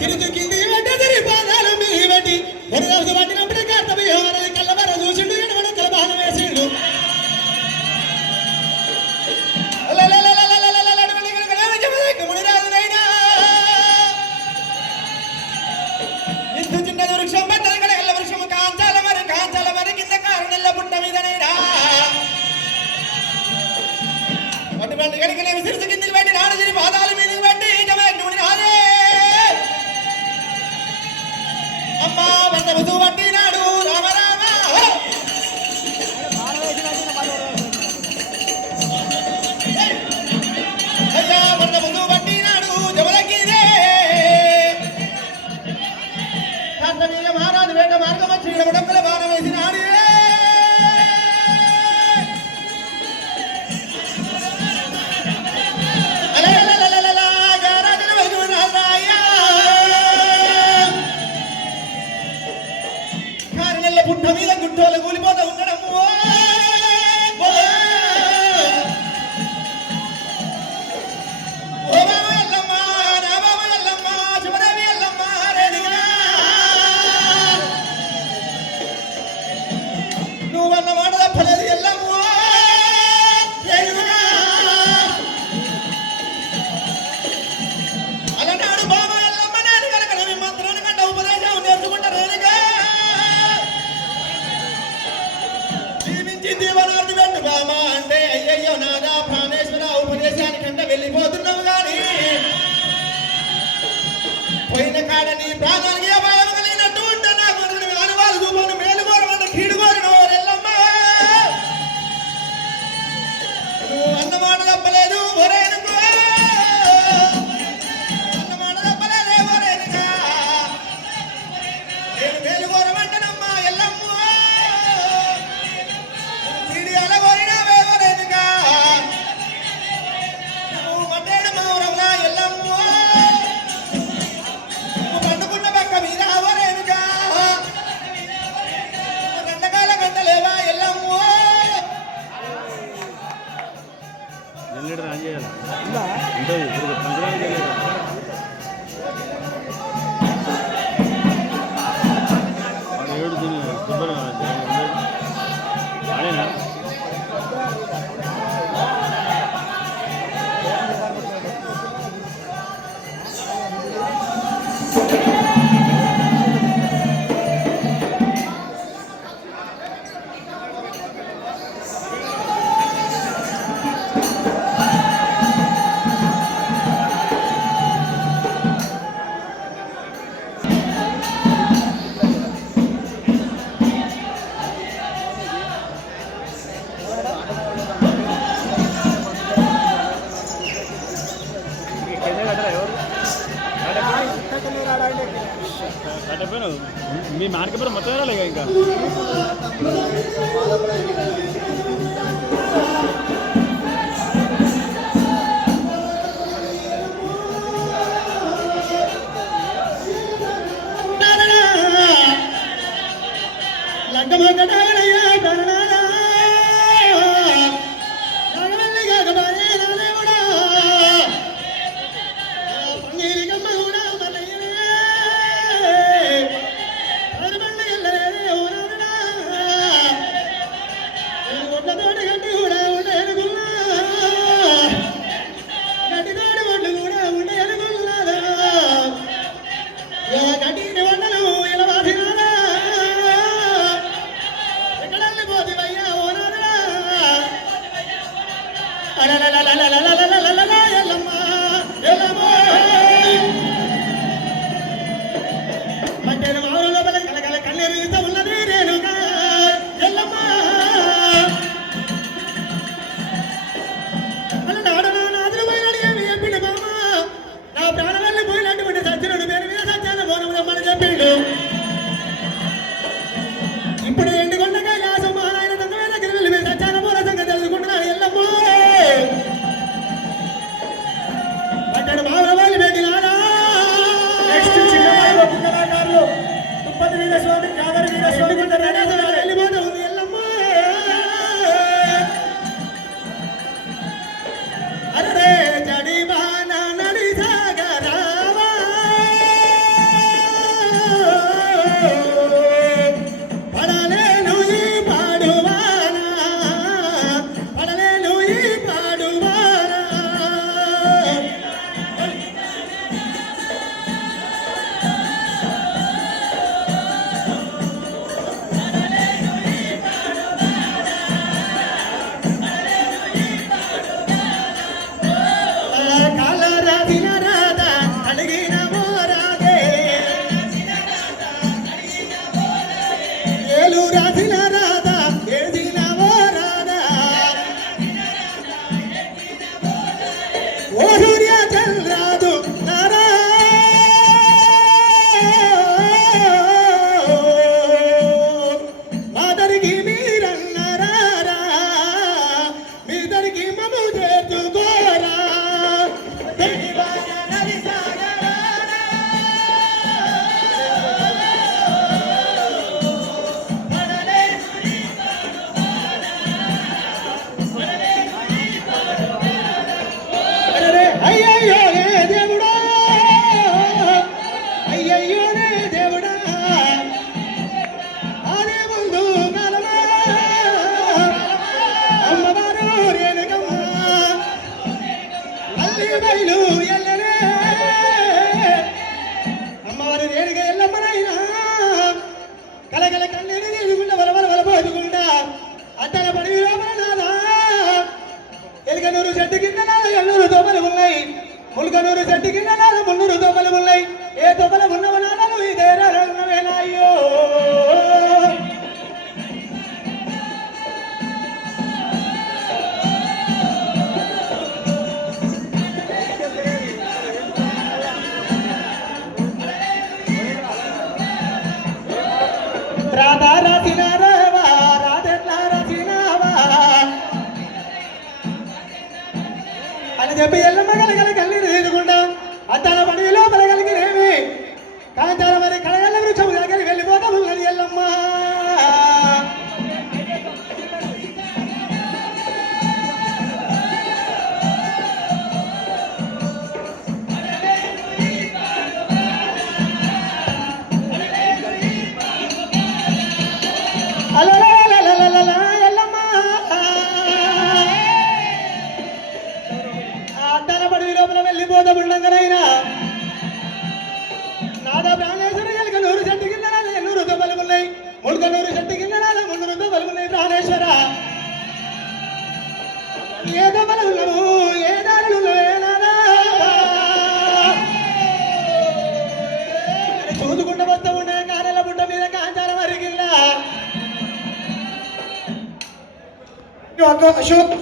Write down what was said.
సిరుతు కిందికి పడ్డది పాదాలు మీద పెట్టి వరదలు పట్టినప్పుడు కర్తవ్యం కళ్ళవర చూసిండు ఎడవడు కలబాన వేసిండు ఇంత చిన్న వృక్షం పడ్డది కడ ఎల్ల వృక్షం కాంచాల మరి కింద కారణెల్ల పుట్ట మీదనైనా అటువంటి కడికనే విసిరిత కిందికి పెట్టి నాడజిరి పాదాల మీదకి పెట్టి జమాగ్నుడి రాదే అమ్మా వంద వధు పట్టినాడు రామ రామ అయ్యా వంద వధు పట్టినాడు జమలగిరే కాంతనీయ మహారాజు వేట మార్గం వచ్చి డొక్కల బాణం వేసినాడు పుట్ట మీద గుట్టోలు కూలిపోతా ఉండడం నువ్వన్న మాట తప్పలేదు ఎల్లమ్మో అలనాడు బాబా ఎల్లమ్మ నేను కనుక మీ మంత్రాన్ని కంట ఉపదేశం నేర్చుకుంటారు దీవనార్థి పెట్టు బామా అంటే అయ్యయ్యో నాదా ప్రాణేశ్వర ఉపదేశానికంటే వెళ్ళిపోతున్నావు గాని పోయిన కాడ నీ ప్రాణానికి అపాయం కలిగినట్టు ఉంటే నాకు అనువాలు చూపను మేలు కోరమన్న కీడు కోరిన వారెల్లమ్మ నువ్వు అన్నమాట తప్పలేదు ఒరేనుకో అన్నమాట తప్పలేదే ఒరేనుగా నేను మేలు కోరమంటేనమ్మా ఎల్లమ్మ మీ మార్కెట్ మొత్తం రాలేగా ఇంకా ఇప్పుడు ఎండుకొండగా యాసం మహారాయణ దంగవేల గిరివెల్లి మీద సత్యాన పూల సంగతి తెలుసుకుంటున్నాడు ఎల్లమ్మో పట్టడు బావరవాలి పెట్టినారా నెక్స్ట్ చిన్నవాళ్ళు కళాకారులు తుప్పతి వీరస్వామి కాదరి వీరస్వామి వెళ్ళిపోతూ ఉంది ఎల్లమ్మో అరే జడి బాణ నడి సాగరావా చెప్పి ఎల్లమ్మ గలగల కన్నీరు తీసుకుంటా అద్దాల పడి లోపల కలిగినేమి కాంతాల మరి కడగల వృక్షము దగ్గర వెళ్ళిపోతా ఉన్నది ఎల్లమ్మ. అద్దాల పడి లోపల వెళ్ళిపోతా ఉండగానైనా నాదా ప్రాణేశ్వర ఎలుక 100 చెట్టు కింద 100 దెబ్బలు ఉన్నాయి. ముడుక 100 చెట్టు కింద 300 దెబ్బలు ఉన్నాయి. ప్రాణేశ్వర ఏ దెబ్బలు ఉన్నావు ఏ దారులు నాదా చూసుకుంటూ వస్తూ ఉండే కారెల బుట్ట మీద కాంచారం అరిగిల్లా అశోక్